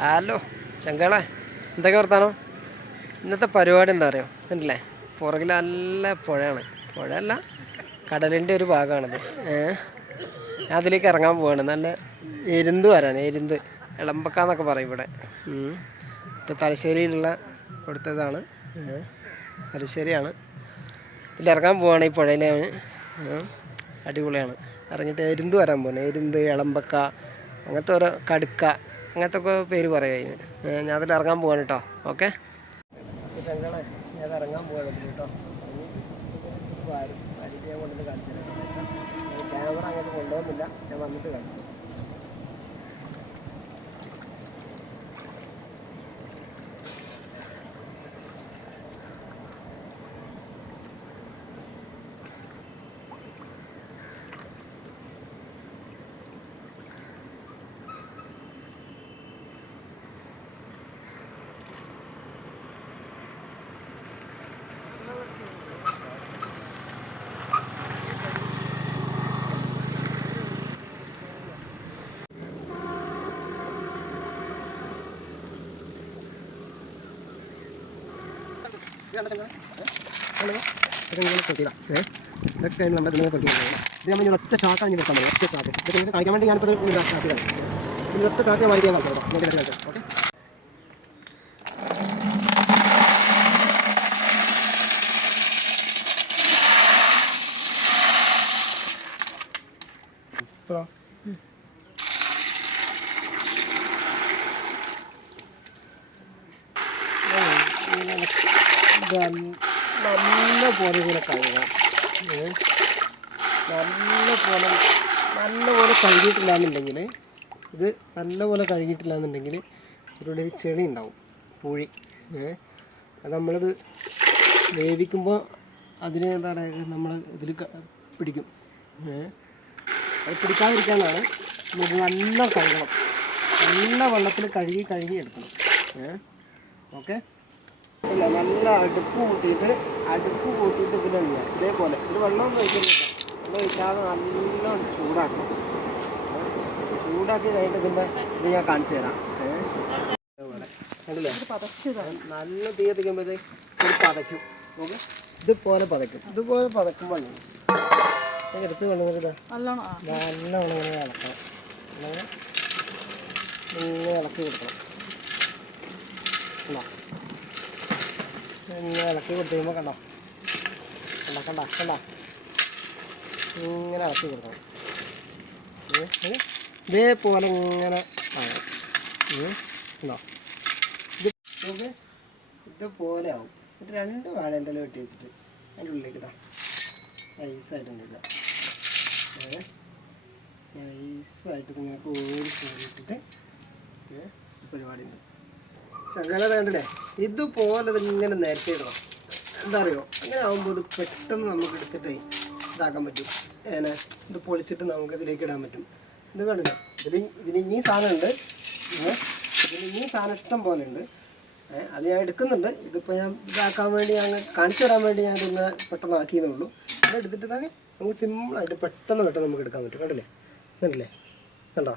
Hello ചങ്കളെ, എന്തൊക്കെ വർത്താനം? ഇന്നത്തെ പരിപാടി എന്താ അറിയോ? ഉണ്ടല്ലേ, പുറകിൽ നല്ല പുഴയാണ്. പുഴയല്ല, കടലിൻ്റെ ഒരു ഭാഗമാണിത്. ഞാൻ അതിലേക്ക് ഇറങ്ങാൻ പോവാണ്. നല്ല എരുന്ത് വരാൻ, എരുന്ത് ഇളമ്പക്ക എന്നൊക്കെ പറയും ഇവിടെ. ഇത് തലശ്ശേരിയിലുള്ള ഇവിടുത്തേതാണ്, തലശ്ശേരിയാണ്. ഇതിലിറങ്ങാൻ പോവാണ് ഈ പുഴയിൽ. അടിപൊളിയാണ്. ഇറങ്ങിയിട്ട് എരുന്ത് വരാൻ പോകുന്നത്. എരുന്ത്, ഇളമ്പക്ക, അങ്ങനത്തെ ഓരോ കടുക്ക, അങ്ങനത്തെ ഒക്കെ പേര് പറയാം അതിന്. ഞാൻ അതിൽ ഇറങ്ങാൻ പോവാണ് കേട്ടോ. ഓക്കെ ചങ്കളെ, ഞാൻ ഇറങ്ങാൻ പോവാണ് കേട്ടോ. ഞാൻ കൊണ്ടുവന്ന് കാണിച്ചു തരാം. ക്യാമറ അങ്ങോട്ട് കൊണ്ടുപോകുന്നില്ല, ഞാൻ വന്നിട്ട് കാണിച്ചു. ഇതൊക്കെ നമ്മുടെ ഇതിനെ കൊടുക്കുന്നത്. ഇത് നമ്മൾ ഒറ്റ ചാക്കാണ് ഇനി വെക്കാൻ പറ്റും. ഒറ്റ ചാക്ക് ഇതൊക്കെ നിങ്ങൾക്ക് കഴിക്കാൻ വേണ്ടി ഞാനിപ്പോൾ ചാക്കിലാണ്. ഇതിൽ ഒറ്റ ചാക്ക് വാങ്ങിക്കാൻ നോക്കാം. ഓക്കെ, ഇപ്പോൾ നല്ല പോലെ ഇങ്ങനെ കഴുകണം. നല്ലപോലെ കഴുകിയിട്ടില്ല എന്നുണ്ടെങ്കിൽ, ഇത് നല്ലപോലെ കഴുകിയിട്ടില്ല എന്നുണ്ടെങ്കിൽ ഇതിലൂടെ ഒരു ചെളി ഉണ്ടാവും, പൂഴി. അത് നമ്മളിത് വേവിക്കുമ്പോൾ അതിന് എന്താ പറയുക, നമ്മൾ ഇതിൽ പിടിക്കും. അത് പിടിക്കാതിരിക്കാനാണ് ഇത് നല്ല കഴുകണം. നല്ല വെള്ളത്തിൽ കഴുകി എടുക്കണം. ഓക്കെ, ഇല്ല, നല്ല അടുപ്പ് കൂട്ടിയിട്ട് ഇതിലുണ്ട്. ഇതേപോലെ ഇത് വെള്ളമൊന്നും ഒഴിക്കുന്നില്ല. വെള്ളം ഒഴിക്കാതെ നല്ലോണം ചൂടാക്കണം. ചൂടാക്കി കഴിഞ്ഞിട്ട് ഇത് ഞാൻ കാണിച്ചു തരാം. അതേപോലെ കണ്ടില്ലേ, നല്ല തീ കത്തിക്കുമ്പോഴത്തേക്ക് ഇത് പതയ്ക്കും. ഓക്കെ, ഇതുപോലെ പതക്കുമ്പോൾ എടുത്ത് കൊണ്ടുവന്നിട്ട് നല്ലോണം ഇങ്ങനെ ഇളക്കണം. ഇങ്ങനെ ഇളക്കി കൊടുക്കണം. ഇങ്ങനെ ഇളക്കി കൊടുത്ത് കഴിയുമ്പോൾ കണ്ടോ, ഇങ്ങനെ ഇളക്കി കൊടുക്കണം. ഇതേപോലെ ഇങ്ങനെ ഉണ്ടോ, ഇതുപോലെ ആവും. എന്നിട്ട് 2 വാഴേൻ്റെ ഇല വെട്ടി വെച്ചിട്ട് അതിൻ്റെ ഉള്ളിലേക്ക് ഇതാ നൈസായിട്ട് ഇടുക. നൈസായിട്ട് ഇങ്ങനെ കോരി കോരിയിട്ടിട്ട് പരിപാടി ഉണ്ട്. ശകല വേണ്ടല്ലേ, ഇതുപോലെ ഇങ്ങനെ നേരത്തെ ഇടണം. എന്താ അറിയോ, അങ്ങനെ ആകുമ്പോൾ ഇത് പെട്ടെന്ന് നമുക്ക് എടുത്തിട്ടേ ഇതാക്കാൻ പറ്റും. ഇത് പൊളിച്ചിട്ട് നമുക്ക് ഇതിലേക്ക് ഇടാൻ പറ്റും. ഇത് കണ്ടില്ല, ഇതിന് ഇനി സാധനം ഉണ്ട്. ഇതിന് ഇനി സാധനം ഇഷ്ടം പോലെ ഉണ്ട്. അത് ഞാൻ എടുക്കുന്നുണ്ട്. ഇതിപ്പോൾ ഞാൻ ഇതാക്കാൻ വേണ്ടി, ഞാൻ കാണിച്ചു തരാൻ വേണ്ടി ഞാൻ ഇതൊന്ന് പെട്ടെന്ന് ആക്കിയതേ ഉള്ളൂ. ഇത് എടുത്തിട്ട് തന്നെ നമുക്ക് സിമ്പിളായിട്ട് പെട്ടെന്ന് നമുക്ക് എടുക്കാൻ പറ്റും. കണ്ടില്ലേ, കണ്ടോ,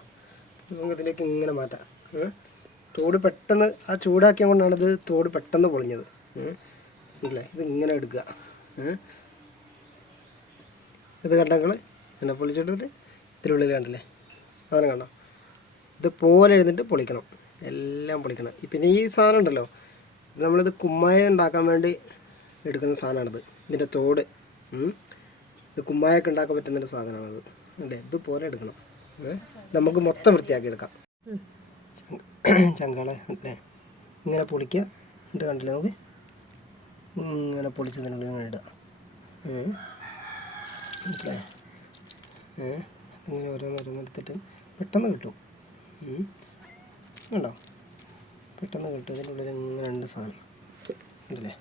നമുക്ക് ഇതിലേക്ക് ഇങ്ങനെ മാറ്റാം. തോട് പെട്ടെന്ന് ആ ചൂടാക്കിയ കൊണ്ടാണ് ഇത് തോട് പെട്ടെന്ന് പൊളിഞ്ഞത്. ഇല്ലേ, ഇതിങ്ങനെ എടുക്കുക. ഇത് കണ്ടങ്ങൾ എന്നെ പൊളിച്ചെടുത്തിട്ട് ഇതിനുള്ളിൽ കണ്ടില്ലേ സാധനം കണ്ടോ, ഇതുപോലെ എഴുന്നിട്ട് പൊളിക്കണം. എല്ലാം പൊളിക്കണം. പിന്നെ ഈ സാധനം ഉണ്ടല്ലോ, നമ്മളിത് കുമ്മായ ഉണ്ടാക്കാൻ വേണ്ടി എടുക്കുന്ന സാധനമാണിത്. ഇതിൻ്റെ തോട് ഇത് കുമ്മായൊക്കെ ഉണ്ടാക്കാൻ പറ്റുന്നൊരു സാധനമാണത്. അല്ലേ, ഇതുപോലെ എടുക്കണം. നമുക്ക് മൊത്തം വൃത്തിയാക്കി എടുക്കാം. ചങ്കളെ അല്ലേ, ഇങ്ങനെ പൊളിക്കുക. എന്നിട്ട് കണ്ടില്ലേ, നമുക്ക് ഇങ്ങനെ പൊളിച്ചതിനുള്ളിൽ ഇങ്ങനെ ഇടുക. മനസ്സിലായോ? ഇങ്ങനെ ഓരോന്നോരോന്നെടുത്തിട്ട് പെട്ടെന്ന് കിട്ടും. കണ്ടോ, പെട്ടെന്ന് കിട്ടും. ഇതിൻ്റെ ഉള്ളിൽ ഇങ്ങനെ 2 സാധനം ഉണ്ടല്ലേ.